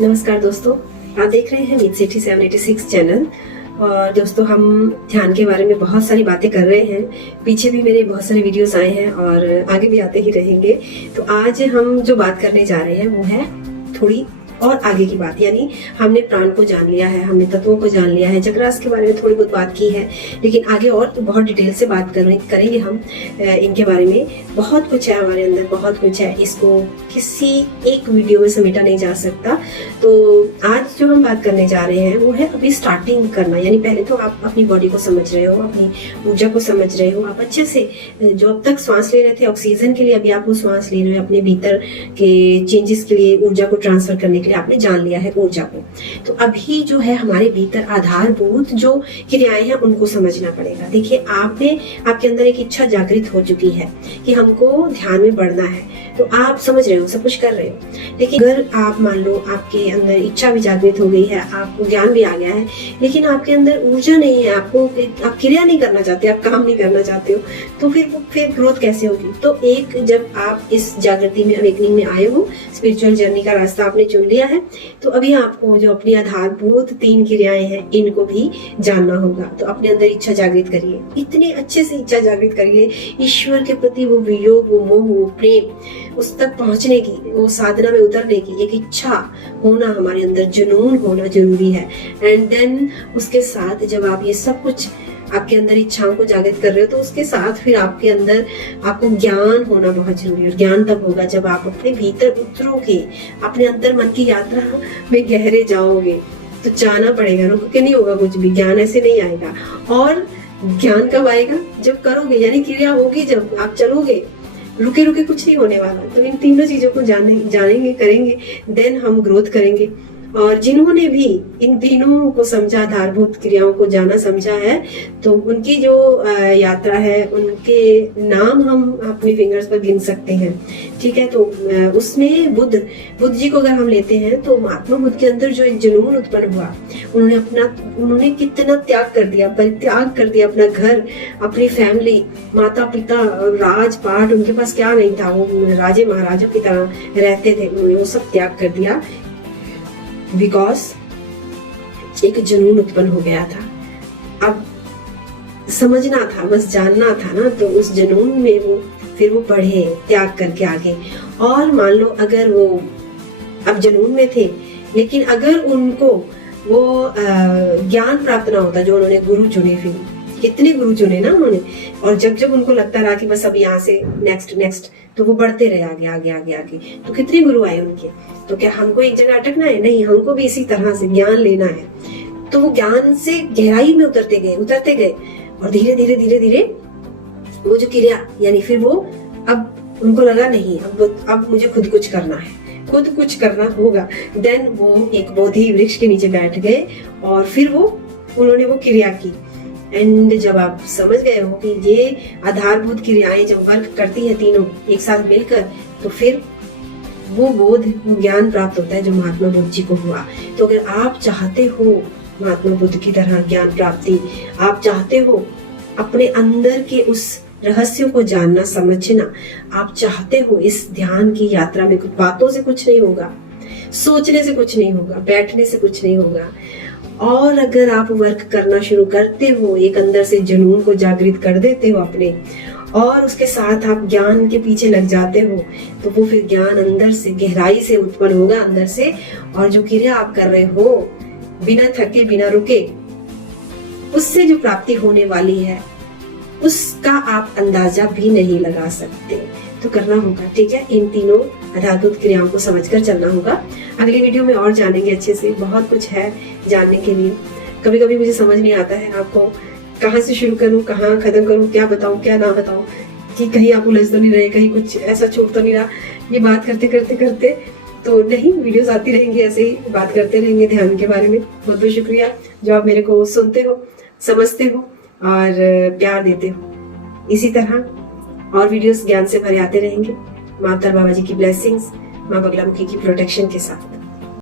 नमस्कार दोस्तों, आप देख रहे हैं मीत सेठी 786 चैनल। और दोस्तों, हम ध्यान के बारे में बहुत सारी बातें कर रहे हैं। पीछे भी मेरे बहुत सारे वीडियोस आए हैं और आगे भी आते ही रहेंगे। तो आज हम जो बात करने जा रहे हैं वो है थोड़ी और आगे की बात। यानी हमने प्राण को जान लिया है, हमने तत्वों को जान लिया है, चक्रास के बारे में थोड़ी बहुत बात की है, लेकिन आगे और बहुत डिटेल से बात करेंगे हम इनके बारे में। बहुत कुछ है हमारे अंदर, बहुत कुछ है, इसको किसी एक वीडियो में समेटा नहीं जा सकता। तो आज जो हम बात करने जा रहे हैं वो है अभी स्टार्टिंग करना। यानी पहले तो आप अपनी बॉडी को समझ रहे हो, अपनी ऊर्जा को समझ रहे हो, आप अच्छे से जो अब तक सांस ले रहे थे ऑक्सीजन के लिए, अभी आप वो सांस ले रहे हो अपने भीतर के चेंजेस के लिए, ऊर्जा को ट्रांसफर करने के लिए आपने जान लिया है ऊर्जा को। तो अभी जो है हमारे भीतर आधारभूत जो क्रियाएं हैं उनको समझना पड़ेगा। देखिए, आपके अंदर एक इच्छा जागृत हो चुकी है कि हमको ध्यान में बढ़ना है, तो आप समझ रहे हो, सब कुछ कर रहे हो। लेकिन अगर आप मान लो आपके अंदर इच्छा भी जागृत हो गई है, आपको ज्ञान भी आ गया है, लेकिन आपके अंदर ऊर्जा नहीं है, आप क्रिया नहीं करना चाहते, आप काम नहीं करना चाहते हो, तो फिर ग्रोथ कैसे होगी? तो जब आप इस जागृति में, अवेकनिंग में आए हो, स्पिरिचुअल जर्नी का रास्ता आपने चुन लिया है, तो अभी आपको जो अपनी आधारभूत 3 क्रियाएं हैं इनको भी जानना होगा। तो अपने अंदर इच्छा जागृत करिए, इतने अच्छे से इच्छा जागृत करिए, ईश्वर के प्रति वो वियोग, वो मोह, वो प्रेम, उस तक पहुंचने की, वो साधना में उतरने की एक इच्छा होना हमारे अंदर, जुनून होना जरूरी है। एंड देन उसके साथ जब आप ये सब कुछ आपके अंदर इच्छाओं को जागृत कर रहे हो, तो उसके साथ फिर आपके अंदर आपको ज्ञान होना बहुत जरूरी है। और ज्ञान तब होगा जब आप अपने भीतर उतरोगे, अपने अंदर मन की यात्रा में गहरे जाओगे। तो जाना पड़ेगा, रुक के नहीं होगा कुछ भी, ज्ञान ऐसे नहीं आएगा। और ज्ञान कब आएगा? जब करोगे, यानी क्रिया होगी, जब आप चलोगे। रुके रुके कुछ नहीं होने वाला। तो इन तीनों चीजों को जानेंगे, करेंगे, देन हम ग्रोथ करेंगे। और जिन्होंने भी इन तीनों को समझा, आधारभूत क्रियाओं को जाना समझा है, तो उनकी जो यात्रा है, उनके नाम हम अपनी फिंगर्स पर गिन सकते हैं। ठीक है, तो उसमें बुद्ध जी को अगर हम लेते हैं, तो महात्मा बुद्ध के अंदर जो एक जुनून उत्पन्न हुआ, उन्होंने कितना त्याग कर दिया, परित्याग कर दिया अपना घर, अपनी फैमिली, माता पिता, राजपाट, उनके पास क्या नहीं था, वो राजे महाराजों की तरह रहते थे, उन्होंने वो सब त्याग कर दिया। बिकॉज एक जुनून उत्पन्न हो गया था। अब समझना था, बस जानना था ना, तो उस जुनून में वो बढ़े त्याग करके आगे। और मान लो अगर वो अब जुनून में थे, लेकिन अगर उनको वो ज्ञान प्राप्त ना होता, जो उन्होंने गुरु चुने, फिर कितने गुरु चुने ना उन्होंने, और जब उनको लगता रहा कि बस अब यहाँ से नेक्स्ट, तो वो बढ़ते रहे आगे आगे आगे आगे। तो कितने गुरु आए उनके। तो क्या हमको एक जगह अटकना है? नहीं, हमको भी इसी तरह से ज्ञान लेना है। तो वो ज्ञान से गहराई में उतरते गए, और धीरे धीरे वो जो क्रिया, यानी फिर वो अब उनको लगा नहीं, अब मुझे खुद कुछ करना है, खुद कुछ करना होगा। देन वो एक बोधि वृक्ष के नीचे बैठ गए और फिर उन्होंने वो क्रिया की। एंड जब आप समझ गए हो कि ये आधारभूत क्रियाएं जब वर्क करती हैं तीनों एक साथ मिलकर, तो फिर वो बोध, वो ज्ञान प्राप्त होता है जो महात्मा बुद्ध जी को हुआ। तो अगर आप चाहते हो महात्मा बुद्ध की तरह ज्ञान प्राप्ति, आप चाहते हो अपने अंदर के उस रहस्यों को जानना, समझना, आप चाहते हो इस ध्यान की यात्रा में, कुछ बातों से कुछ नहीं होगा, सोचने से कुछ नहीं होगा, बैठने से कुछ नहीं होगा। और अगर आप वर्क करना शुरू करते हो, एक अंदर से जुनून को जागृत कर देते हो अपने, और उसके साथ आप ज्ञान के पीछे लग जाते हो, तो वो फिर ज्ञान अंदर से, गहराई से उत्पन्न होगा अंदर से। और जो क्रिया आप कर रहे हो, बिना थके, बिना रुके, उससे जो प्राप्ति होने वाली है, उसका आप अंदाजा भी नहीं लगा सकते। तो करना होगा, ठीक है, इन तीनों आधारभूत क्रियाओं को समझकर चलना होगा। अगली वीडियो में और जानेंगे अच्छे से, बहुत कुछ है जानने के लिए। कभी कभी मुझे समझ नहीं आता है आपको कहाँ से शुरू करूँ, कहाँ खत्म करूँ, क्या बताऊँ क्या ना बताऊँ, कि कहीं आप उलझ तो नहीं रहे, कहीं कुछ ऐसा छूट तो नहीं रहा। ये बात करते तो नहीं, वीडियोस आती रहेंगी, ऐसे ही बात करते रहेंगे ध्यान के बारे में। बहुत बहुत शुक्रिया जो आप मेरे को सुनते हो, समझते हो और प्यार देते हो। इसी तरह और वीडियोस ज्ञान से भरे आते रहेंगे, माता बाबा जी की ब्लेसिंग्स, माँ बगलामुखी की प्रोटेक्शन के साथ।